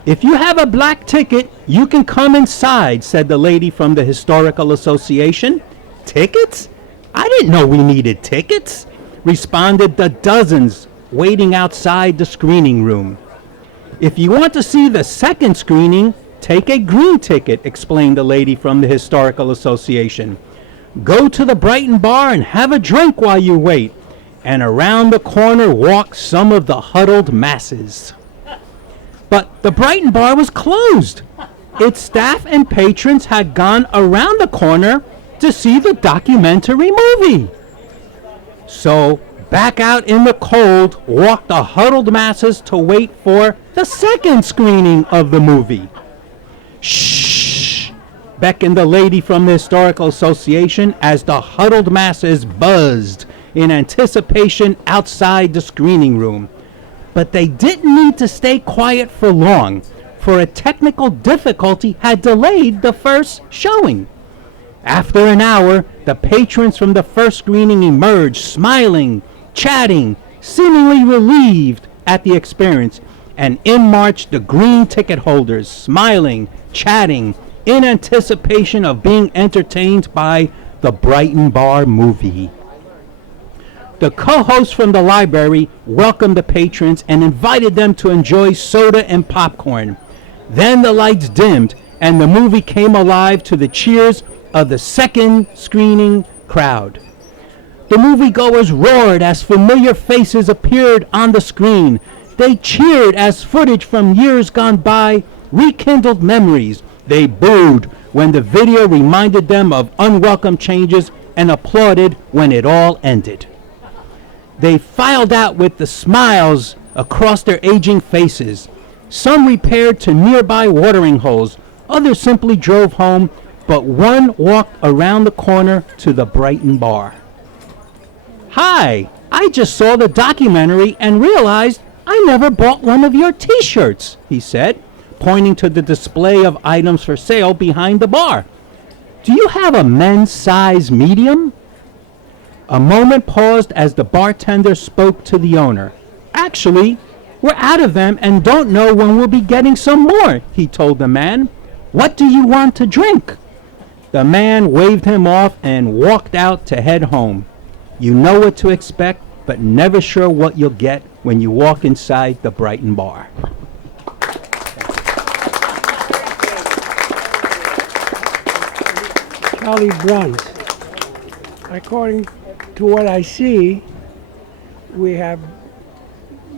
If you have a black ticket, you can come inside, said the lady from the Historical Association. Tickets? I didn't know we needed tickets, responded the dozens waiting outside the screening room. If you want to see the second screening, take a green ticket, explained the lady from the Historical Association. Go to the Brighton Bar and have a drink while you wait. And around the corner walk some of the huddled masses. But the Brighton Bar was closed. Its staff and patrons had gone around the corner to see the documentary movie. So back out in the cold walked the huddled masses to wait for the second screening of the movie. Shh, beckoned the lady from the Historical Association as the huddled masses buzzed in anticipation outside the screening room. But they didn't need to stay quiet for long, for a technical difficulty had delayed the first showing. After an hour, the patrons from the first screening emerged, smiling, chatting, seemingly relieved at the experience, and in marched the green ticket holders, smiling, chatting, in anticipation of being entertained by the Brighton Bar movie. The co-host from the library welcomed the patrons and invited them to enjoy soda and popcorn. Then the lights dimmed and the movie came alive to the cheers of the second screening crowd. The moviegoers roared as familiar faces appeared on the screen. They cheered as footage from years gone by rekindled memories. They booed when the video reminded them of unwelcome changes and applauded when it all ended. They filed out with the smiles across their aging faces. Some repaired to nearby watering holes. Others simply drove home, but one walked around the corner to the Brighton bar. Hi, I just saw the documentary and realized I never bought one of your t-shirts, he said, pointing to the display of items for sale behind the bar. Do you have a men's size medium? A moment paused as the bartender spoke to the owner. Actually, we're out of them and don't know when we'll be getting some more, he told the man. What do you want to drink? The man waved him off and walked out to head home. You know what to expect, but never sure what you'll get when you walk inside the Brighton bar. Charlie Bruns. According to what I see, we have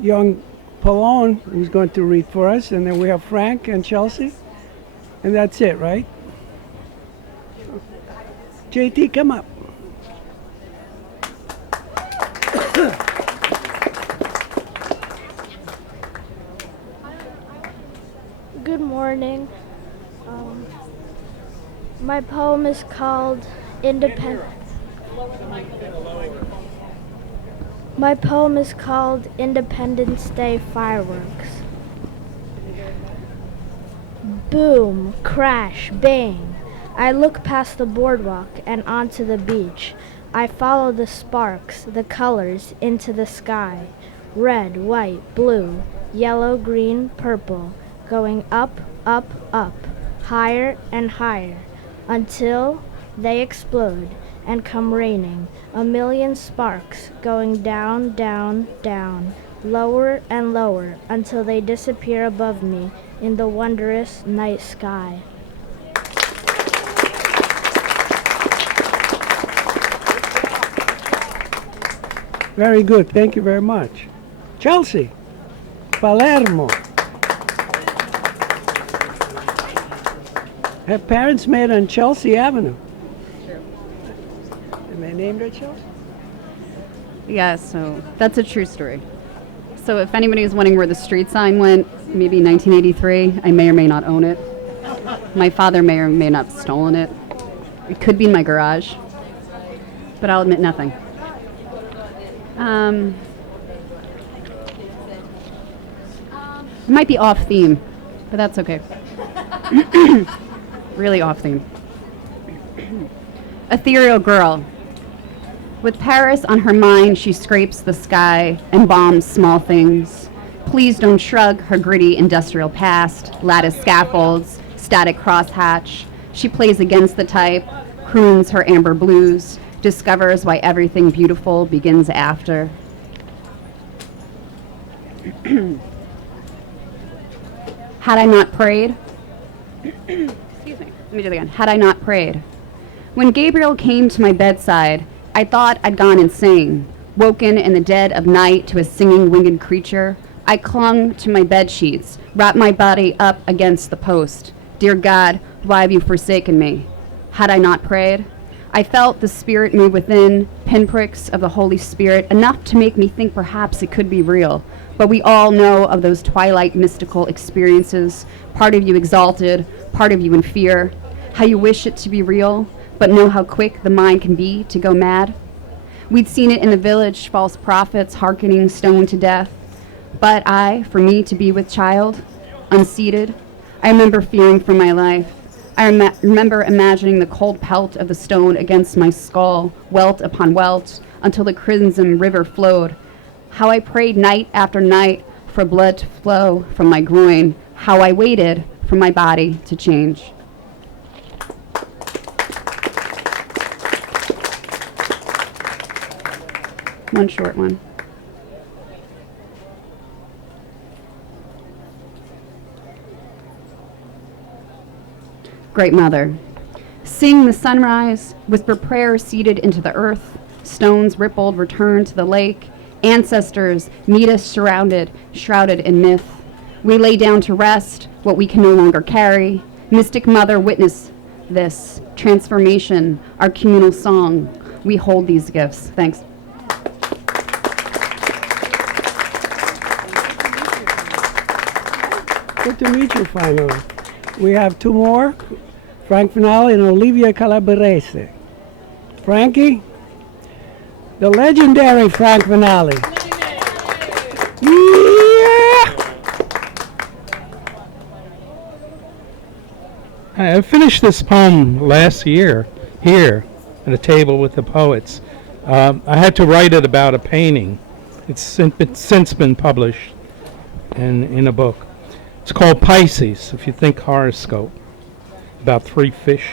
young Pallone, who's going to read for us, and then we have Frank and Chelsea, and that's it, right? JT, come up. Good morning. My poem is called Independence. My poem is called Independence Day Fireworks. Boom, crash, bang. I look past the boardwalk and onto the beach. I follow the sparks, the colors, into the sky. Red, white, blue, yellow, green, purple. Going up, up, up, higher and higher, until they explode and come raining. A million sparks going down, down, down, lower and lower, until they disappear above me in the wondrous night sky. Very good. Thank you very much. Chelsea, Palermo. Her parents met on Chelsea Avenue. And they named her Chelsea? Yeah, so that's a true story. So if anybody is wondering where the street sign went, maybe 1983, I may or may not own it. My father may or may not have stolen it. It could be in my garage, but I'll admit nothing. It might be off theme, but that's okay. Really off theme. Ethereal girl. With Paris on her mind, she scrapes the sky and bombs small things. Please don't shrug her gritty industrial past, lattice scaffolds, static crosshatch. She plays against the type, croons her amber blues, discovers why everything beautiful begins after. Had I not prayed? Excuse me, let me do it again. Had I not prayed? When Gabriel came to my bedside, I thought I'd gone insane. Woken in the dead of night to a singing winged creature, I clung to my bed sheets, wrapped my body up against the post. Dear God, why have you forsaken me? Had I not prayed? I felt the Spirit move within, pinpricks of the Holy Spirit, enough to make me think perhaps it could be real. But we all know of those twilight mystical experiences, part of you exalted, part of you in fear, how you wish it to be real, but know how quick the mind can be to go mad. We'd seen it in the village, false prophets hearkening stoned to death. But for me to be with child, unseated, I remember fearing for my life. I remember imagining the cold pelt of the stone against my skull, welt upon welt, until the crimson river flowed. How I prayed night after night for blood to flow from my groin. How I waited for my body to change. One short one. Great Mother, sing the sunrise, whisper prayers seated into the earth, Stones rippled, return to the lake. Ancestors meet us shrouded in myth. We lay down to rest what we can no longer carry. Mystic Mother, witness this transformation, our communal song. We hold these gifts. Thanks. Good to meet you finally. We have two more, Frank Finale and Olivia Calabrese. Frankie, the legendary Frank Finale. Yeah! I finished this poem last year here at a table with the poets. I had to write it about a painting. It's since been published in a book. It's called Pisces, if you think horoscope, about 3 fish.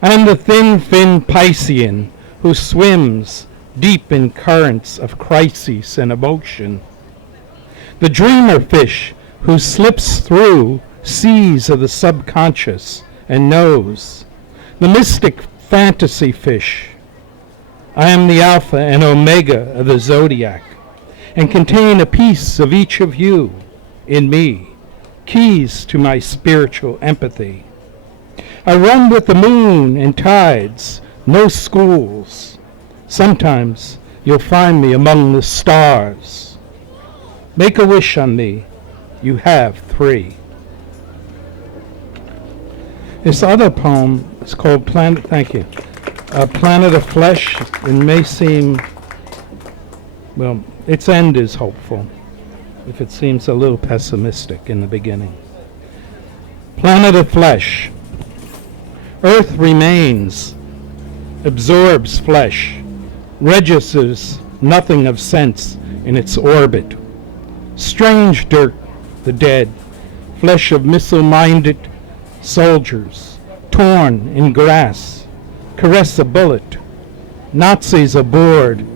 I am the thin-finned Piscean who swims deep in currents of crises and emotion. The dreamer fish who slips through seas of the subconscious and knows. The mystic fantasy fish. I am the alpha and omega of the zodiac and contain a piece of each of you in me, keys to my spiritual empathy. I run with the moon and tides, no schools. Sometimes you'll find me among the stars. Make a wish on me, you have 3. This other poem is called Planet, thank you, Planet of Flesh. It may seem, well, its end is hopeful, if it seems a little pessimistic in the beginning. Planet of Flesh. Earth remains, absorbs flesh, registers nothing of sense in its orbit. Strange dirt, the dead, flesh of missile-minded soldiers, torn in grass, caress a bullet. Nazis aboard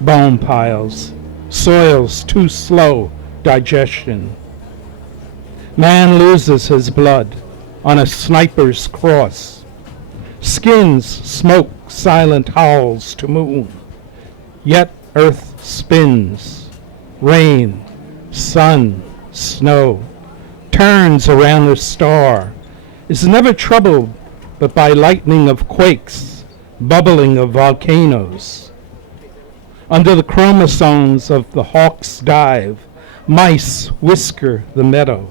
bone piles, soils too slow digestion. Man loses his blood on a sniper's cross. Skins smoke silent howls to moon. Yet earth spins. Rain, sun, snow, turns around the star, is never troubled but by lightning of quakes, bubbling of volcanoes. Under the chromosomes of the hawk's dive, mice whisker the meadow.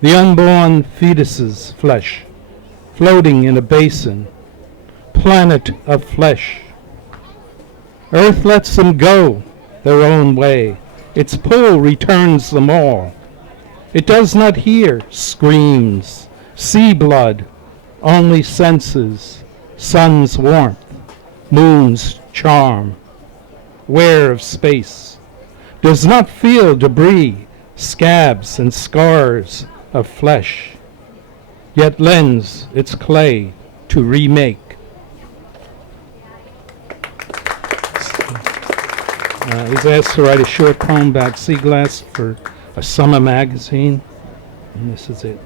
The unborn fetus's flesh, floating in a basin, planet of flesh. Earth lets them go their own way. Its pull returns them all. It does not hear screams, see blood, only senses sun's warmth, moon's charm. Aware of space, does not feel debris, scabs and scars of flesh, yet lends its clay to remake. I was asked to write a short poem about sea glass for a summer magazine, and this is it.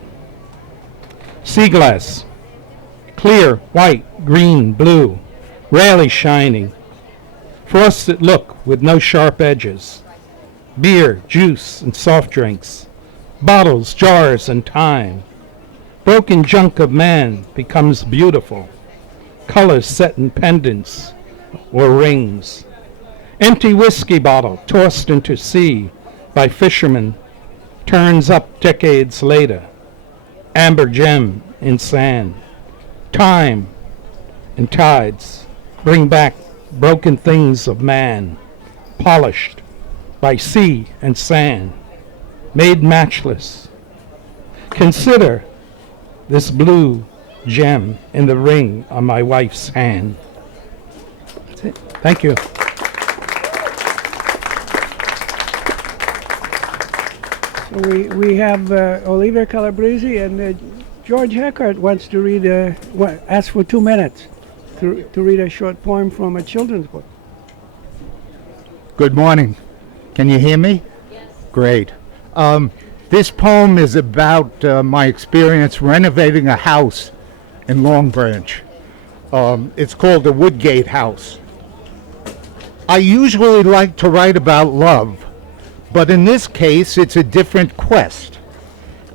Sea glass, clear, white, green, blue, rarely shining, frosted look with no sharp edges, beer, juice, and soft drinks, bottles, jars, and time. Broken junk of man becomes beautiful, colors set in pendants or rings. Empty whiskey bottle tossed into sea by fishermen turns up decades later. Amber gem in sand. Time and tides bring back broken things of man, polished by sea and sand, made matchless. Consider this blue gem in the ring on my wife's hand. That's it. Thank you. So we have Olivia Calabrese and George Heckert wants to read, ask for 2 minutes to read a short poem from a children's book. Good morning. Can you hear me? Yes. Great. This poem is about my experience renovating a house in Long Branch. It's called the Woodgate House. I usually like to write about love, but in this case it's a different quest.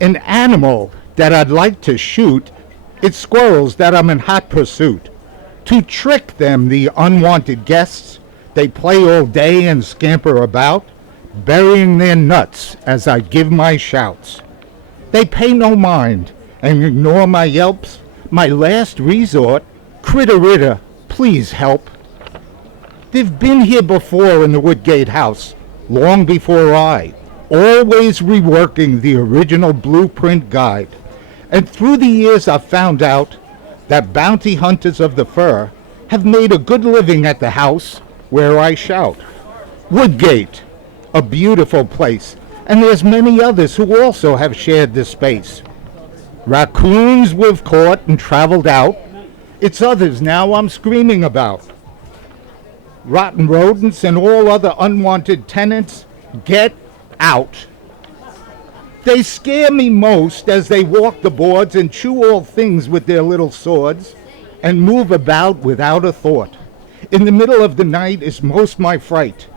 An animal that I'd like to shoot, it's squirrels that I'm in hot pursuit. To trick them, the unwanted guests, they play all day and scamper about, burying their nuts as I give my shouts. They pay no mind and ignore my yelps. My last resort, critter, please help. They've been here before in the Woodgate house, long before I, always reworking the original blueprint guide. And through the years I've found out that bounty hunters of the fur have made a good living at the house where I shout. Woodgate, a beautiful place, and there's many others who also have shared this space. Raccoons we've caught and traveled out, it's others now I'm screaming about. Rotten rodents and all other unwanted tenants, get out. They scare me most as they walk the boards and chew all things with their little swords and move about without a thought. In the middle of the night is most my fright.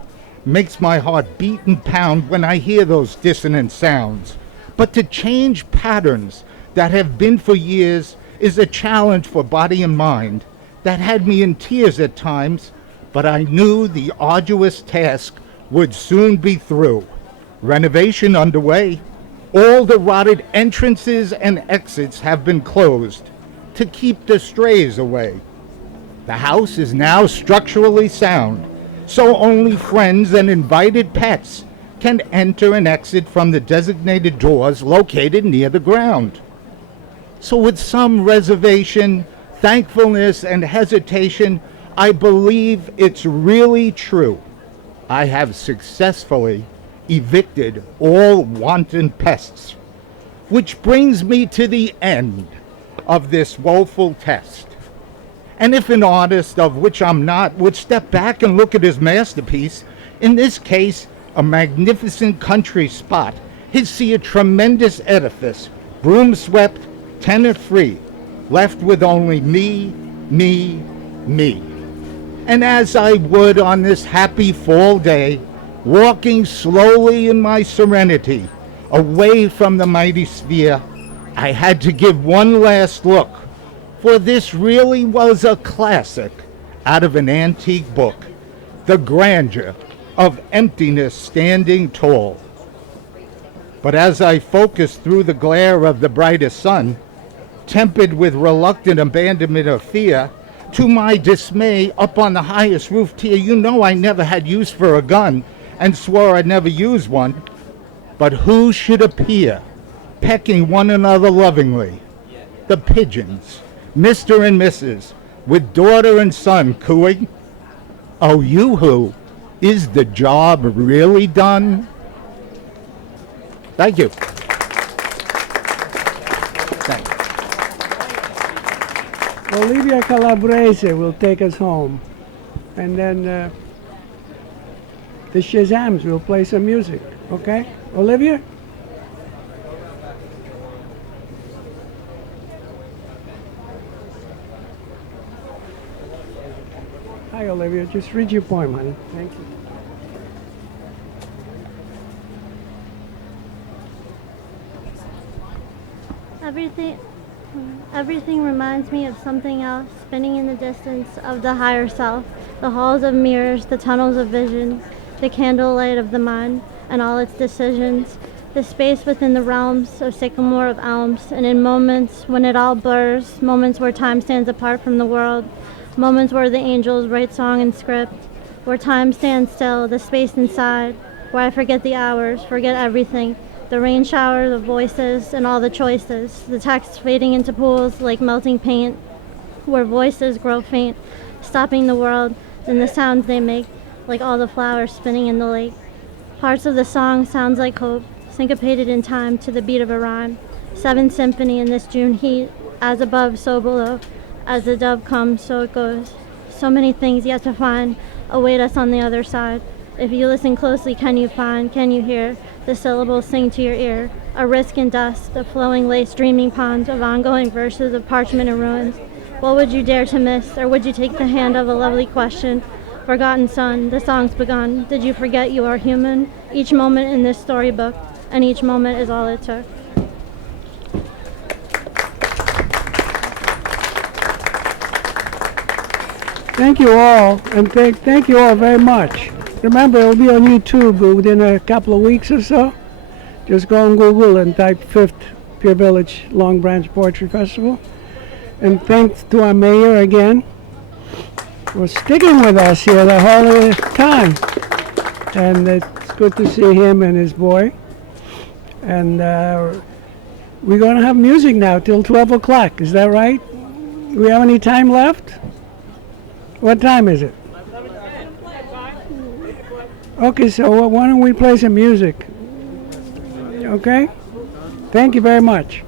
Makes my heart beat and pound when I hear those dissonant sounds. But to change patterns that have been for years is a challenge for body and mind that had me in tears at times, but I knew the arduous task would soon be through. Renovation underway. All the rotted entrances and exits have been closed to keep the strays away. The house is now structurally sound, so only friends and invited pets can enter and exit from the designated doors located near the ground. So with some reservation, thankfulness, and hesitation, I believe it's really true. I have successfully evicted all wanton pests, which brings me to the end of this woeful test. And if an artist, of which I'm not, would step back and look at his masterpiece, in this case, a magnificent country spot, he'd see a tremendous edifice, broom swept, tenant free, left with only me. And as I would on this happy fall day, walking slowly in my serenity, away from the mighty sphere, I had to give one last look, for this really was a classic out of an antique book, the grandeur of emptiness standing tall. But as I focused through the glare of the brightest sun, tempered with reluctant abandonment of fear, to my dismay, up on the highest roof tier, you know I never had use for a gun, and swore I'd never use one. But who should appear, pecking one another lovingly? The pigeons, Mr. and Mrs., with daughter and son cooing. Oh, you who? Is the job really done? Thank you. Thanks. Olivia Calabrese will take us home. And then the Shazams will play some music. Okay? Olivia? Hi, Olivia. Just read your poem, honey. Thank you. Everything reminds me of something else, spinning in the distance of the higher self, the halls of mirrors, the tunnels of vision, the candlelight of the mind, and all its decisions, the space within the realms of sycamore of elms, and in moments when it all blurs, moments where time stands apart from the world, moments where the angels write song and script, where time stands still, the space inside, where I forget the hours, forget everything, the rain shower, the voices, and all the choices, the text fading into pools like melting paint, where voices grow faint, stopping the world, and the sounds they make, like all the flowers spinning in the lake. Parts of the song sounds like hope, syncopated in time to the beat of a rhyme. Seventh symphony in this June heat, as above, so below. As the dove comes, so it goes. So many things yet to find await us on the other side. If you listen closely, can you find, can you hear the syllables sing to your ear? A risk in dust, a flowing lace dreaming ponds of ongoing verses of parchment and ruins. What would you dare to miss, or would you take the hand of a lovely question? Forgotten son, the song's begun. Did you forget you are human? Each moment in this storybook, and each moment is all it took. Thank you all, and thank you all very much. Remember, it'll be on YouTube within a couple of weeks or so. Just go on Google and type 5th Pier Village Long Branch Poetry Festival. And thanks to our mayor again for sticking with us here the whole time. And it's good to see him and his boy. And we're going to have music now till 12 o'clock. Is that right? Do we have any time left? What time is it? Okay, so why don't we play some music? Okay? Thank you very much.